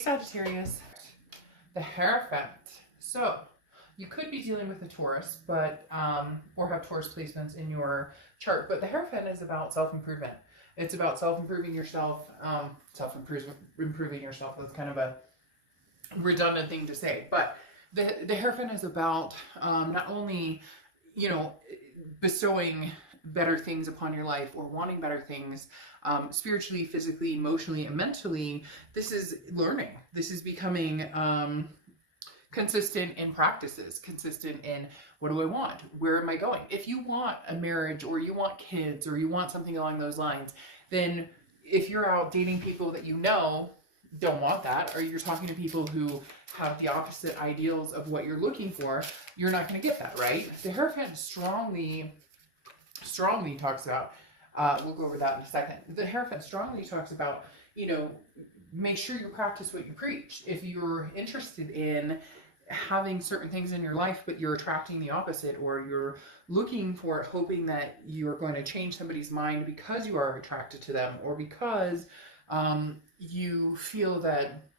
Sagittarius, the Hierophant. So you could be dealing with a Taurus, but or have Taurus placements in your chart. But the Hierophant is about self-improvement. It's about self-improving yourself, improving yourself. That's kind of a redundant thing to say, but the Hierophant is about not only, bestowing better things upon your life or wanting better things spiritually, physically, emotionally, and mentally. This is learning. This is becoming consistent in practices, consistent in what do I want? Where am I going? If you want a marriage or you want kids or you want something along those lines, then if you're out dating people that don't want that, or you're talking to people who have the opposite ideals of what you're looking for, you're not going to get that, right? The Hierophant strongly talks about, we'll go over that in a second. The Hierophant strongly talks about, make sure you practice what you preach. If you're interested in having certain things in your life, but you're attracting the opposite, or you're looking for it, hoping that you're going to change somebody's mind because you are attracted to them, or because you feel that,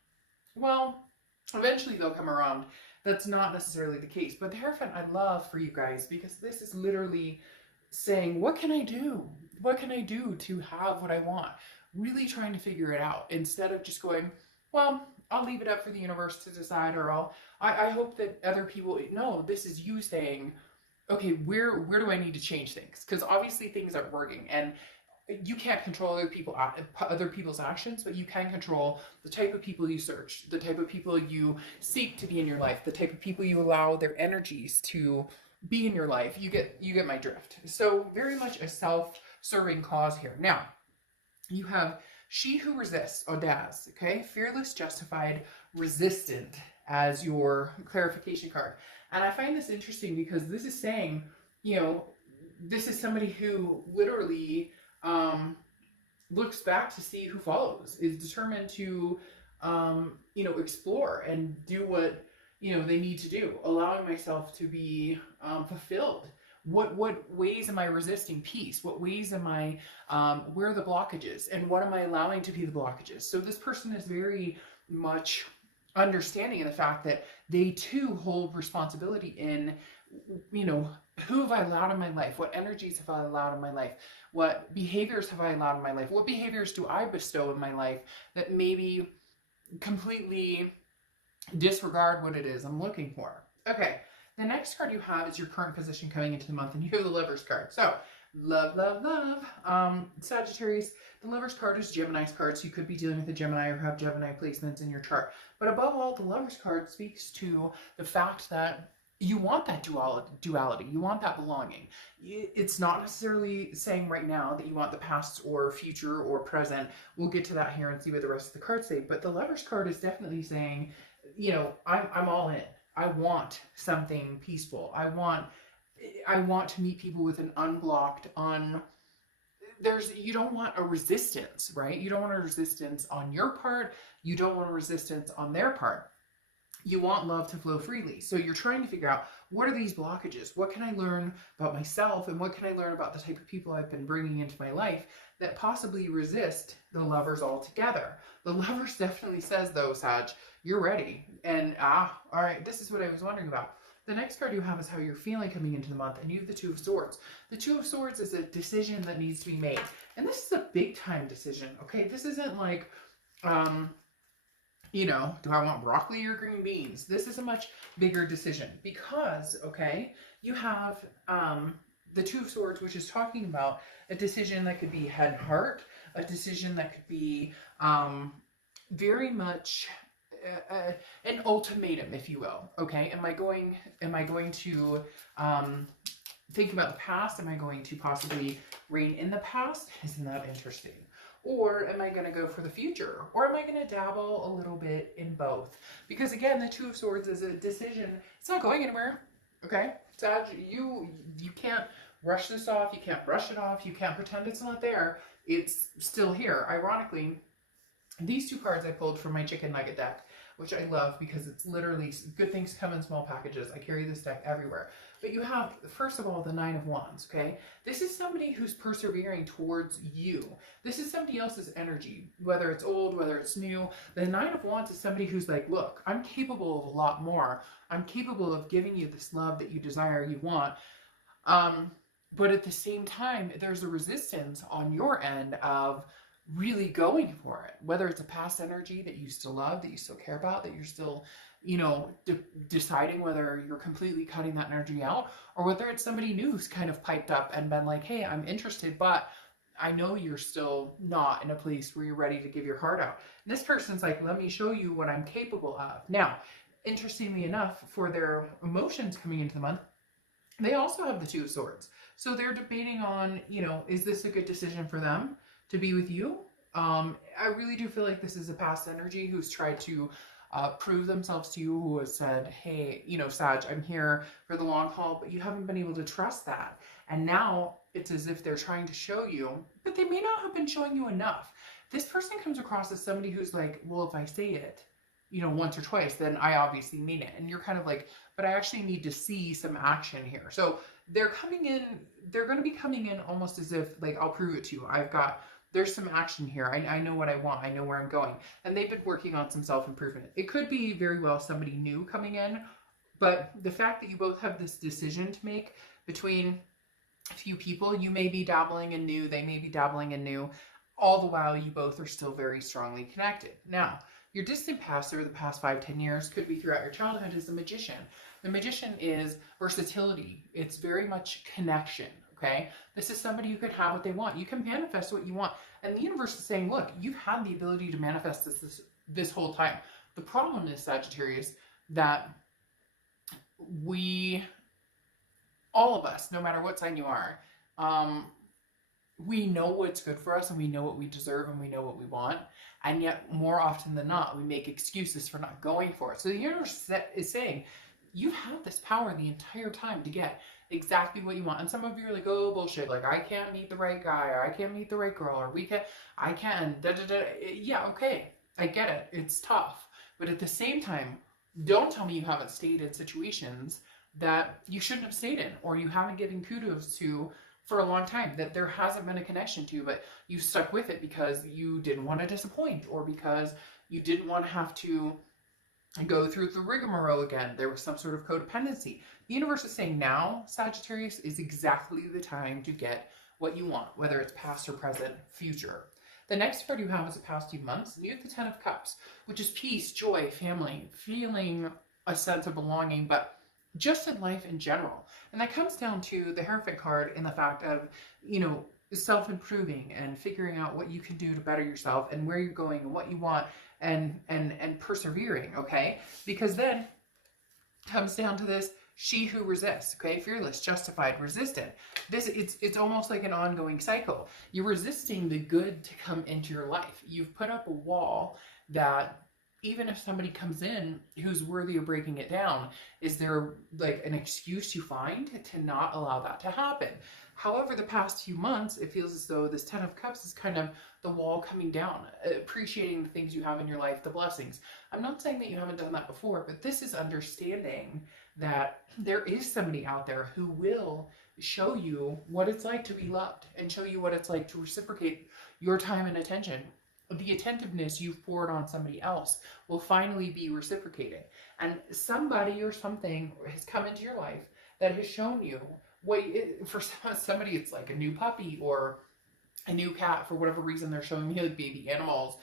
well, eventually they'll come around. That's not necessarily the case. But the Hierophant I love for you guys, because this is literally saying, what can I do? What can I do to have what I want? Really trying to figure it out, instead of just going, well, I'll leave it up for the universe to decide, or I hope that other people. No, this is you saying, okay, where do I need to change things? Because obviously things aren't working, and you can't control other people's actions, but you can control the type of people you search, the type of people you seek to be in your life, the type of people you allow their energies to be in your life. You get my drift. So very much a self-serving cause here. Now, you have She Who Resists, Audace, okay? Fearless, justified, resistant as your clarification card. And I find this interesting because this is saying, this is somebody who literally looks back to see who follows, is determined to, explore and do what, they need to do, allowing myself to be fulfilled. What ways am I resisting peace? What ways am I, where are the blockages? And what am I allowing to be the blockages? So this person is very much understanding of the fact that they too hold responsibility in, who have I allowed in my life? What energies have I allowed in my life? What behaviors have I allowed in my life? What behaviors do I bestow in my life that maybe completely disregard what it is I'm looking for? Okay. The next card you have is your current position coming into the month, and you have the Lovers card. So, love, love, love. Sagittarius, the Lovers card is Gemini's card, so you could be dealing with a Gemini or have Gemini placements in your chart. But above all, the Lovers card speaks to the fact that you want that duality. You want that belonging. It's not necessarily saying right now that you want the past or future or present. We'll get to that here and see what the rest of the cards say. But the Lovers card is definitely saying, I'm all in. I want something peaceful. I want to meet people with an unblocked, you don't want a resistance, right? You don't want a resistance on your part. You don't want a resistance on their part. You want love to flow freely. So you're trying to figure out, what are these blockages? What can I learn about myself? And what can I learn about the type of people I've been bringing into my life that possibly resist the Lovers altogether? The Lovers definitely says, though, Sag, you're ready. And, all right, this is what I was wondering about. The next card you have is how you're feeling coming into the month, and you have the Two of Swords. The Two of Swords is a decision that needs to be made. And this is a big time decision, okay? This isn't like, do I want broccoli or green beans? This is a much bigger decision because, okay, you have the Two of Swords, which is talking about a decision that could be head and heart, a decision that could be very much an ultimatum, if you will. Okay, am I going to think about the past? Am I going to possibly reign in the past? Isn't that interesting? Or am I going to go for the future? Or am I going to dabble a little bit in both? Because again, the Two of Swords is a decision. It's not going anywhere. Okay, Sag, you can't rush this off. You can't brush it off. You can't pretend it's not there. It's still here. Ironically, These two cards I pulled from my chicken nugget deck, which I love because it's literally good things come in small packages. I carry this deck everywhere. But you have, first of all, the Nine of Wands, okay? This is somebody who's persevering towards you. This is somebody else's energy, whether it's old, whether it's new. The Nine of Wands is somebody who's like, look, I'm capable of a lot more. I'm capable of giving you this love that you desire, you want. But at the same time, there's a resistance on your end of really going for it, whether it's a past energy that you still love, that you still care about, that you're still, you know, deciding whether you're completely cutting that energy out, or whether it's somebody new who's kind of piped up and been like, hey, I'm interested, but I know you're still not in a place where you're ready to give your heart out. And this person's like, let me show you what I'm capable of. Now, interestingly enough, for their emotions coming into the month, they also have the Two of Swords. So they're debating on, you know, is this a good decision for them to be with you? I really do feel like this is a past energy who's tried to prove themselves to you, who has said, hey, you know, Sag, I'm here for the long haul, but you haven't been able to trust that. And now it's as if they're trying to show you, but they may not have been showing you enough. This person comes across as somebody who's like, well, if I say it, you know, once or twice, then I obviously mean it. And you're kind of like, but I actually need to see some action here. So they're coming in, they're going to be coming in almost as if like, I'll prove it to you. There's some action here. I know what I want. I know where I'm going. And they've been working on some self-improvement. It could be very well somebody new coming in, but the fact that you both have this decision to make between a few people, you may be dabbling in new, they may be dabbling in new, all the while you both are still very strongly connected. Now, your distant past over the past 5-10 years could be throughout your childhood is the Magician. The Magician is versatility. It's very much connection. Okay, this is somebody who could have what they want. You can manifest what you want. And the universe is saying, look, you've had the ability to manifest this whole time. The problem is, Sagittarius, that all of us, no matter what sign you are, we know what's good for us and we know what we deserve and we know what we want. And yet, more often than not, we make excuses for not going for it. So the universe is saying, you've had this power the entire time to get exactly what you want. And some of you are like, oh, bullshit. Like, I can't meet the right guy, or I can't meet the right girl, or I can, da, da, da. Yeah, okay. I get it. It's tough. But at the same time, don't tell me you haven't stayed in situations that you shouldn't have stayed in, or you haven't given kudos to for a long time, that there hasn't been a connection to, but you stuck with it because you didn't want to disappoint, or because you didn't want to have to go through the rigmarole again. There was some sort of codependency. The universe is saying now, Sagittarius, is exactly the time to get what you want, whether it's past or present, future. The next card you have is the past few months. You have the Ten of Cups, which is peace, joy, family, feeling a sense of belonging, but just in life in general. And that comes down to the Hierophant card in the fact of, you know, self-improving and figuring out what you can do to better yourself and where you're going and what you want, and persevering, okay? Because then comes down to this, she who resists, okay? Fearless, justified, resistant. It's almost like an ongoing cycle. You're resisting the good to come into your life. You've put up a wall that even if somebody comes in who's worthy of breaking it down, is there like an excuse you find to not allow that to happen? However, the past few months, it feels as though this Ten of Cups is kind of the wall coming down, appreciating the things you have in your life, the blessings. I'm not saying that you haven't done that before, but this is understanding that there is somebody out there who will show you what it's like to be loved and show you what it's like to reciprocate your time and attention. The attentiveness you've poured on somebody else will finally be reciprocated. And somebody or something has come into your life that has shown you what, for somebody it's like a new puppy or a new cat, for whatever reason they're showing you, like baby animals,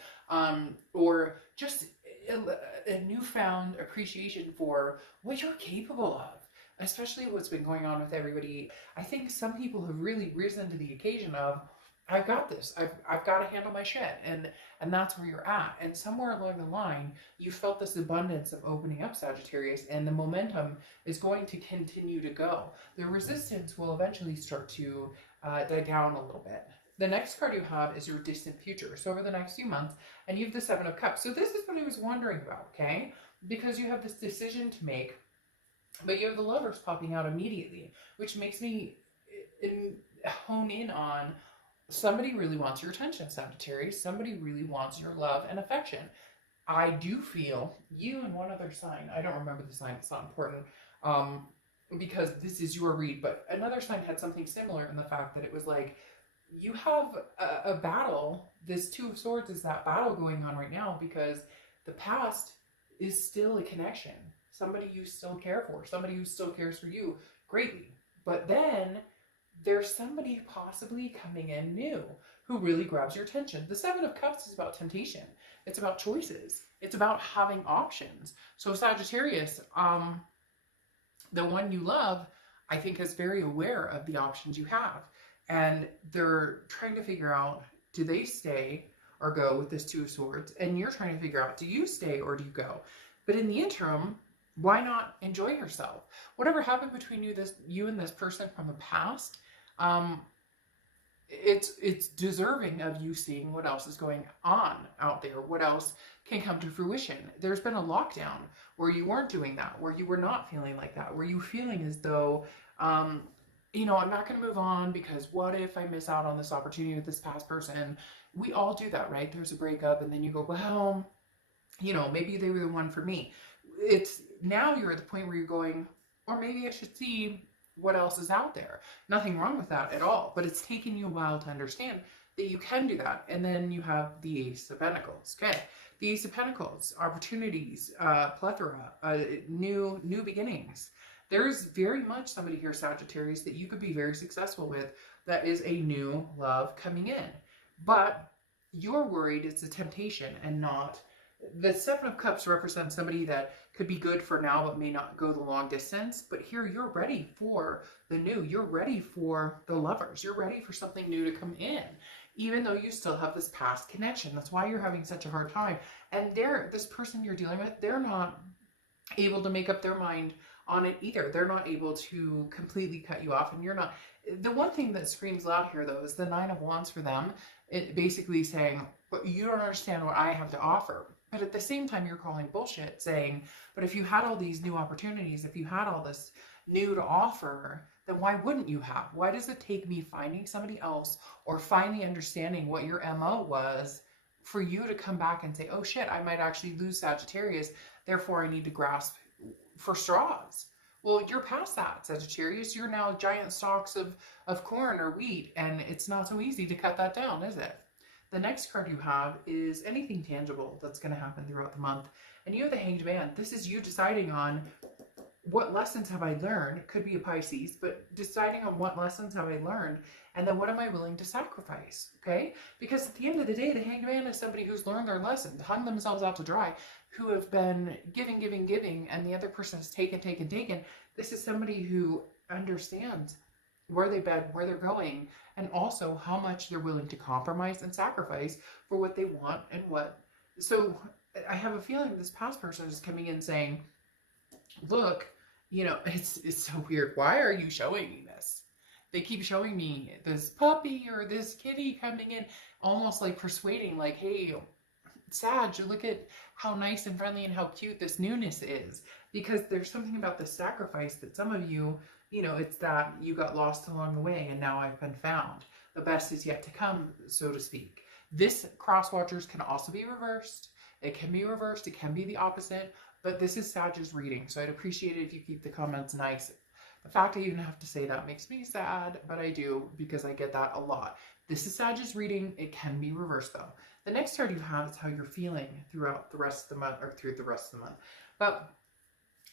or just a newfound appreciation for what you're capable of, especially what's been going on with everybody. I think some people have really risen to the occasion of, I've got this. I've got to handle my shit, and that's where you're at. And somewhere along the line, you felt this abundance of opening up, Sagittarius, and the momentum is going to continue to go. The resistance will eventually start to die down a little bit. The next card you have is your distant future. So over the next few months, and you have the Seven of Cups. So this is what I was wondering about, okay? Because you have this decision to make, but you have the Lovers popping out immediately, which makes me hone in on, somebody really wants your attention, Sagittarius. Somebody really wants your love and affection. I do feel you and one other sign. I don't remember the sign. It's not important. Because this is your read, but another sign had something similar in the fact that it was like, you have a battle. This Two of Swords is that battle going on right now because the past is still a connection. Somebody you still care for, somebody who still cares for you greatly. But then there's somebody possibly coming in new who really grabs your attention. The Seven of Cups is about temptation. It's about choices. It's about having options. So Sagittarius, the one you love, I think is very aware of the options you have. And they're trying to figure out, do they stay or go with this Two of Swords? And you're trying to figure out, do you stay or do you go? But in the interim, why not enjoy yourself? Whatever happened between you and this person from the past, it's deserving of you seeing what else is going on out there, what else can come to fruition. There's been a lockdown where you weren't doing that, where you were not feeling like that, where you feeling as though, you know, I'm not going to move on because what if I miss out on this opportunity with this past person? We all do that, right? There's a breakup and then you go, well, you know, maybe they were the one for me. It's now you're at the point where you're going, or maybe I should see what else is out there. Nothing wrong with that at all, but it's taken you a while to understand that you can do that. And then you have the Ace of Pentacles. Okay, the Ace of Pentacles, opportunities, plethora, new beginnings. There's very much somebody here, Sagittarius, that you could be very successful with that is a new love coming in. But you're worried it's a temptation and not. The Seven of Cups represents somebody that could be good for now but may not go the long distance. But here you're ready for the new. You're ready for the lovers. You're ready for something new to come in, even though you still have this past connection. That's why you're having such a hard time. And this person you're dealing with, they're not able to make up their mind on it either. They're not able to completely cut you off, and you're not. The one thing that screams loud here, though, is the Nine of Wands for them. It basically saying, but you don't understand what I have to offer. But at the same time, you're calling bullshit, saying, but if you had all these new opportunities, if you had all this new to offer, then why wouldn't you have? Why does it take me finding somebody else or finally understanding what your MO was for you to come back and say, oh shit, I might actually lose Sagittarius, therefore I need to grasp for straws? Well, you're past that, Sagittarius. You're now giant stalks of corn or wheat, and it's not so easy to cut that down, is it? The next card you have is anything tangible that's going to happen throughout the month. And you have the Hanged Man. This is you deciding on what lessons have I learned. Could be a Pisces, but deciding on what lessons have I learned, and then what am I willing to sacrifice, okay? Because at the end of the day, the Hanged Man is somebody who's learned their lesson, hung themselves out to dry, who have been giving, and the other person has taken. This is somebody who understands where they've been, where they're going, and also how much they're willing to compromise and sacrifice for what they want and what. So I have a feeling this past person is coming in saying, look, you know, it's so weird. Why are you showing me this? They keep showing me this puppy or this kitty coming in, almost like persuading, like, hey, Sag, look at how nice and friendly and how cute this newness is. Because there's something about the sacrifice that some of you, you know, it's that you got lost along the way and now I've been found. The best is yet to come, so to speak. This cross watchers can also be reversed. It can be reversed. It can be the opposite. But this is Sag's reading, so I'd appreciate it if you keep the comments nice. The fact I even have to say that makes me sad, but I do because I get that a lot. This is Sag's reading. It can be reversed, though. The next card you have is how you're feeling throughout the rest of the month, or through the rest of the month. But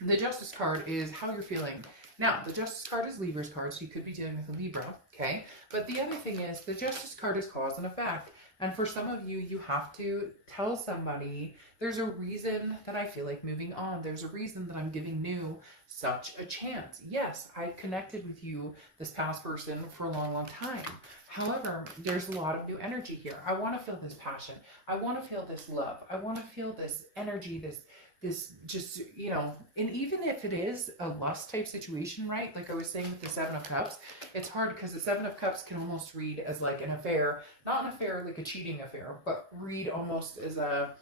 the Justice card is how you're feeling. Now, the Justice card is Libra's card, so you could be dealing with a Libra, okay? But the other thing is the Justice card is cause and effect. And for some of you, you have to tell somebody, there's a reason that I feel like moving on. There's a reason that I'm giving new such a chance. Yes, I connected with you, this past person, for a long, long time. However, there's a lot of new energy here. I want to feel this passion. I want to feel this love. I want to feel this energy, this just, you know, and even if it is a lust type situation, right? Like I was saying with the Seven of Cups, it's hard because the Seven of Cups can almost read as like an affair, not an affair like a cheating affair, but read almost as a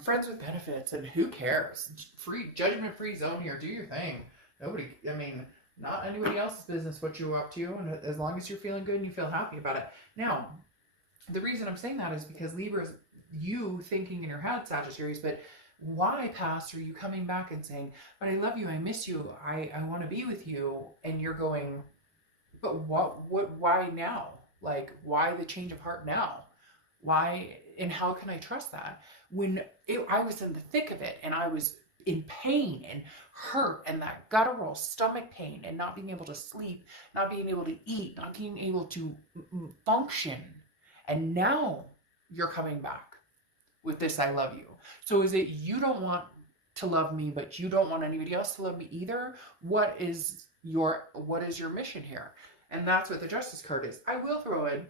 friends with benefits, and who cares? Free, judgment free zone here. Do your thing. Nobody, I mean, Not anybody else's business what you're up to, and as long as you're feeling good and you feel happy about it. Now, the reason I'm saying that is because Libra is you thinking in your head, Sagittarius, but why, past, are you coming back and saying, but I love you, I miss you, I want to be with you, and you're going, but why now? Like, why the change of heart now? Why, and how can I trust that? When I was in the thick of it, and I was in pain and hurt and that guttural stomach pain and not being able to sleep, not being able to eat, not being able to function. And now you're coming back with this, I love you. So is it you don't want to love me, but you don't want anybody else to love me either? What is your mission here? And that's what the Justice card is. I will throw in,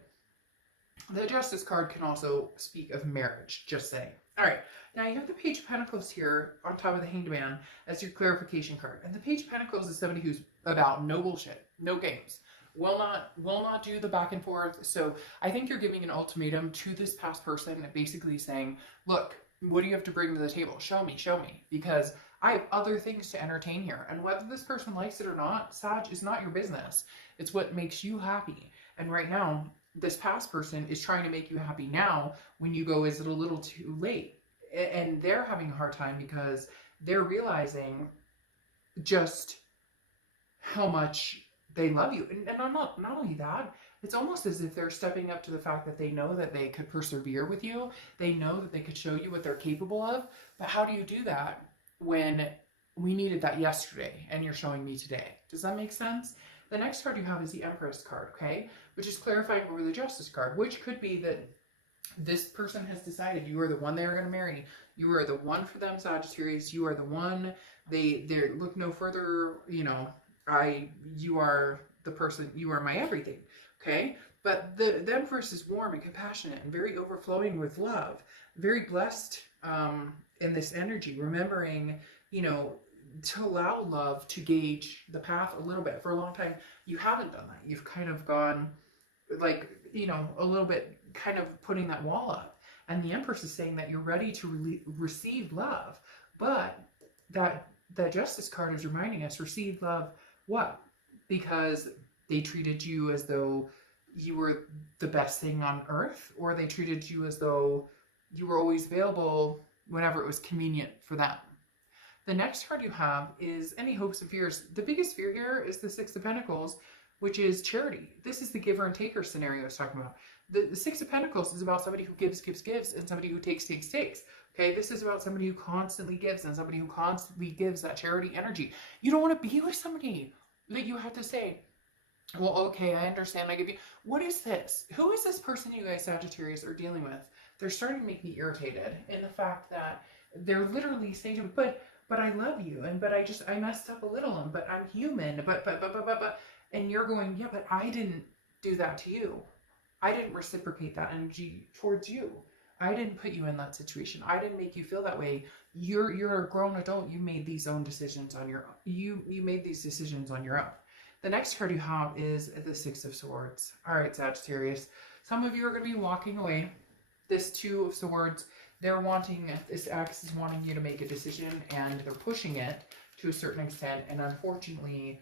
the Justice card can also speak of marriage, just saying. All right, now you have the Page of Pentacles here on top of the Hanged Man as your clarification card. And the Page of Pentacles is somebody who's about no bullshit, no games. Will not do the back and forth. So I think you're giving an ultimatum to this past person, basically saying, look, what do you have to bring to the table? Show me, because I have other things to entertain here. And whether this person likes it or not, Sag, is not your business. It's what makes you happy. And right now, this past person is trying to make you happy now when you go, is it a little too late? And they're having a hard time because they're realizing just how much they love you. And not only that, it's almost as if they're stepping up to the fact that they know that they could persevere with you. They know that they could show you what they're capable of. But how do you do that when we needed that yesterday and you're showing me today? Does that make sense? The next card you have is the Empress card, okay? Which is clarifying over the Justice card, which could be that this person has decided you are the one they are going to marry. You are the one for them, Sagittarius. You are the one. They look no further, you know, you are the person, you are my everything, okay? But the Empress is warm and compassionate and very overflowing with love, very blessed in this energy, remembering, you know, to allow love to gauge the path a little bit. For a long time, you haven't done that. You've kind of gone, like, you know, a little bit kind of putting that wall up. And the Empress is saying that you're ready to receive love. But that Justice card is reminding us, receive love what? Because they treated you as though you were the best thing on earth, or they treated you as though you were always available whenever it was convenient for them. The next card you have is any hopes and fears. The biggest fear here is the Six of Pentacles, which is charity. This is the giver and taker scenario I was talking about. The Six of Pentacles is about somebody who gives, and somebody who takes. Okay, this is about somebody who constantly gives and somebody who constantly gives that charity energy. You don't want to be with somebody that you have to say, well, okay, I understand, I give you. What is this? Who is this person you guys, Sagittarius, are dealing with? They're starting to make me irritated in the fact that they're literally saying to me, but I love you, and but I messed up a little, and but I'm human, but, and you're going, yeah, but I didn't do that to you. I didn't reciprocate that energy towards you. I didn't put you in that situation. I didn't make you feel that way. You're a grown adult. You made these own decisions on your own. You made these decisions on your own. The next card you have is the Six of Swords. All right, Sagittarius. Some of you are going to be walking away. This Two of Swords, this X is wanting you to make a decision, and they're pushing it to a certain extent. And unfortunately,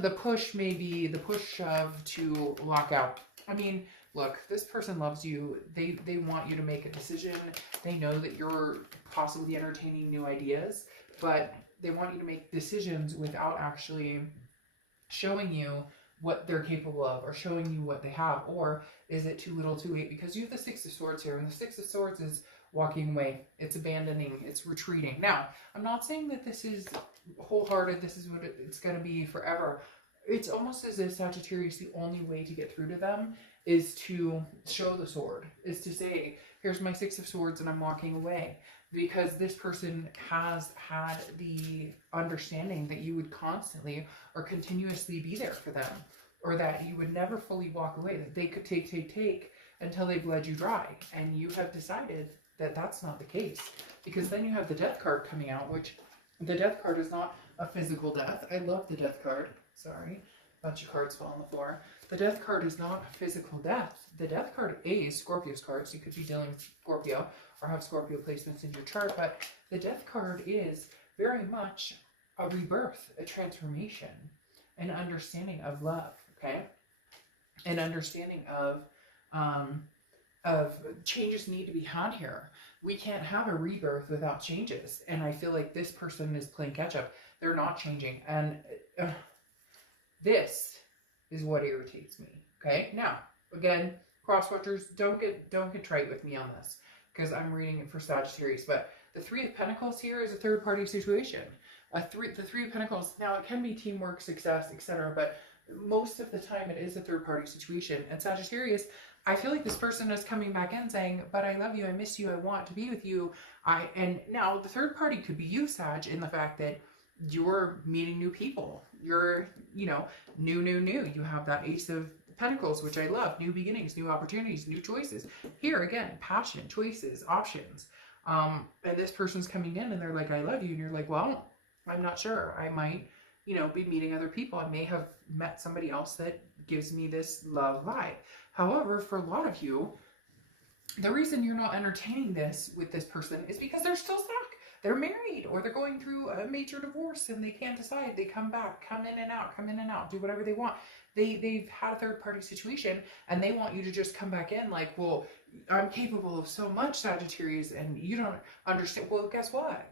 the push may be the push shove to lock out. I mean, look, this person loves you. They want you to make a decision. They know that you're possibly entertaining new ideas, but they want you to make decisions without actually showing you what they're capable of or showing you what they have. Or is it too little too late? Because you have the Six of Swords here, and the Six of Swords is walking away. It's abandoning. It's retreating. Now, I'm not saying that this is wholehearted. This is what it's going to be forever. It's almost as if Sagittarius, the only way to get through to them is to show the sword, is to say, here's my Six of Swords and I'm walking away. Because this person has had the understanding that you would constantly or continuously be there for them, or that you would never fully walk away, that they could take until they bled you dry. And you have decided that that's not the case. Because then you have the Death card coming out, which the Death card is not a physical death. I love the Death card. Sorry, a bunch of cards fall on the floor. The Death card is not a physical death. The Death card is Scorpio's card, so you could be dealing with Scorpio or have Scorpio placements in your chart, but the Death card is very much a rebirth, a transformation. an understanding of love, okay? An understanding of changes need to be had here. We can't have a rebirth without changes. And I feel like this person is playing catch up. They're not changing. And this is what irritates me. Okay. Now, again, cross watchers, don't get trite with me on this, because I'm reading it for Sagittarius. But the Three of Pentacles here is a third party situation. The Three of Pentacles, now it can be teamwork, success, etc. But most of the time it is a third party situation. And Sagittarius, I feel like this person is coming back in saying, but I love you, I miss you, I want to be with you. And now the third party could be you, Sag, in the fact that you're meeting new people. You're, you know, new. You have that Ace of Pentacles, which I love. New beginnings, new opportunities, new choices. Here again, passion, choices, options. And this person's coming in and they're like, I love you. And you're like, well, I'm not sure. I might, you know, be meeting other people. I may have met somebody else that gives me this love vibe. However, for a lot of you, the reason you're not entertaining this with this person is because they're still stuck. They're married, or they're going through a major divorce and they can't decide. They come back, come in and out, do whatever they want. They've had a third party situation and they want you to just come back in like, well, I'm capable of so much, Sagittarius, and you don't understand. Well, guess what?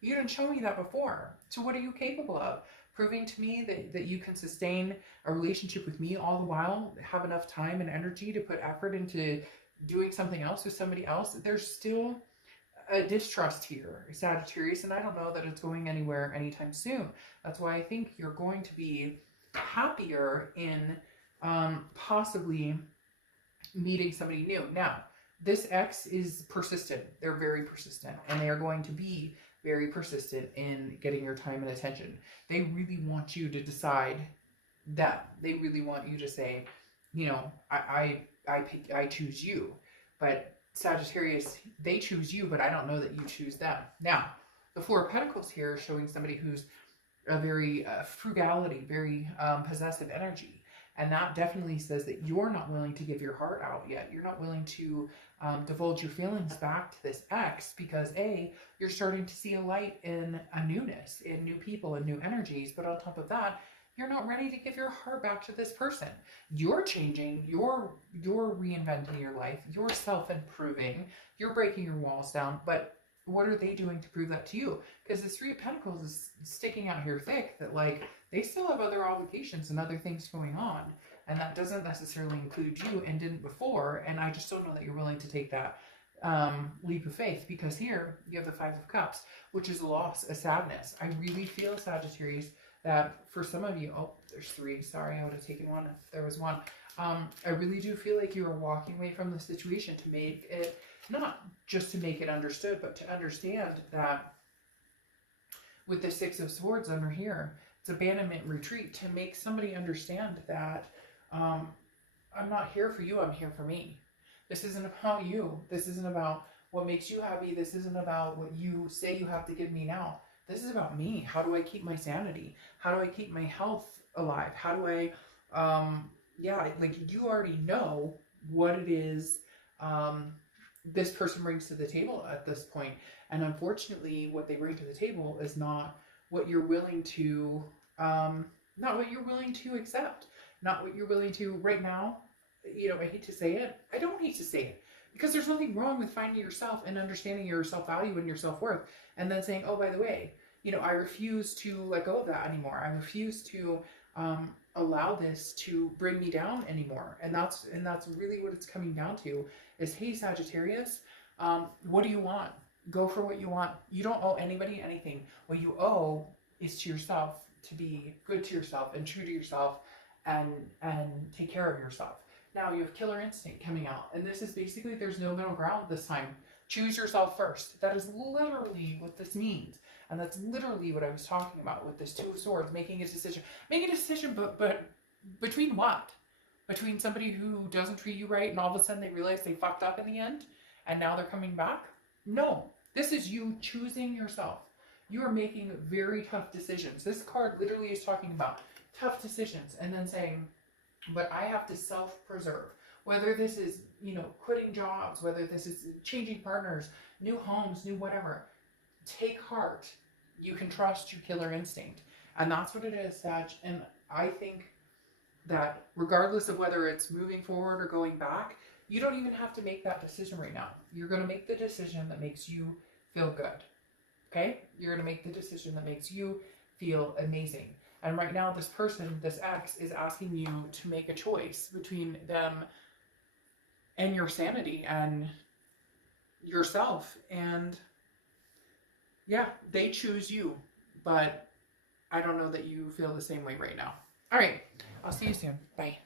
You didn't show me that before. So what are you capable of? Proving to me that you can sustain a relationship with me all the while, have enough time and energy to put effort into doing something else with somebody else. There's still a distrust here, Sagittarius, and I don't know that it's going anywhere anytime soon. That's why I think you're going to be happier in possibly meeting somebody new. Now, this X is persistent. They're very persistent, and they are going to be very persistent in getting your time and attention. They really want you to decide that. They really want you to say, you know, I choose you. But Sagittarius, they choose you, but I don't know that you choose them. Now, the Four of Pentacles here is showing somebody who's a very frugality, very possessive energy. And that definitely says that you're not willing to give your heart out yet. You're not willing to divulge your feelings back to this ex because A, you're starting to see a light in a newness, in new people and new energies. But on top of that, you're not ready to give your heart back to this person. You're changing, you're reinventing your life, you're self-improving, you're breaking your walls down. But what are they doing to prove that to you? Because this Three of Pentacles is sticking out here thick that like they still have other obligations and other things going on. And that doesn't necessarily include you and didn't before. And I just don't know that you're willing to take that leap of faith, because here you have the Five of Cups, which is a loss, a sadness. I really feel, Sagittarius, that for some of you, oh, there's three. Sorry, I would have taken one if there was one. I really do feel like you are walking away from the situation to make it, not just to make it understood, but to understand that with the Six of Swords under here, it's abandonment, retreat, to make somebody understand that I'm not here for you, I'm here for me. This isn't about you. This isn't about what makes you happy. This isn't about what you say you have to give me now. This is about me. How do I keep my sanity? How do I keep my health alive? How do I, yeah, like you already know what it is this person brings to the table at this point. And unfortunately, what they bring to the table is not what you're willing to, not what you're willing to accept. Not what you're willing to right now. You know, I hate to say it. I don't hate to say it. Because there's nothing wrong with finding yourself and understanding your self-value and your self-worth. And then saying, oh, by the way, you know, I refuse to let go of that anymore. I refuse to allow this to bring me down anymore. And that's really what it's coming down to is, hey, Sagittarius, what do you want? Go for what you want. You don't owe anybody anything. What you owe is to yourself, to be good to yourself and true to yourself and take care of yourself. Now you have Killer Instinct coming out. And this is basically, there's no middle ground this time. Choose yourself first. That is literally what this means. And that's literally what I was talking about with this Two of Swords, making a decision. Make a decision, but between what? Between somebody who doesn't treat you right and all of a sudden they realize they fucked up in the end and now they're coming back? No. This is you choosing yourself. You are making very tough decisions. This card literally is talking about tough decisions and then saying, but I have to self-preserve. Whether this is, you know, quitting jobs, whether this is changing partners, new homes, new whatever. Take heart. You can trust your killer instinct. And that's what it is, Sag. And I think that regardless of whether it's moving forward or going back, you don't even have to make that decision right now. You're going to make the decision that makes you feel good. Okay? You're going to make the decision that makes you feel amazing. And right now, this person, this ex, is asking you to make a choice between them and your sanity and yourself. And yeah, they choose you, but I don't know that you feel the same way right now. All right. I'll see you soon. Bye.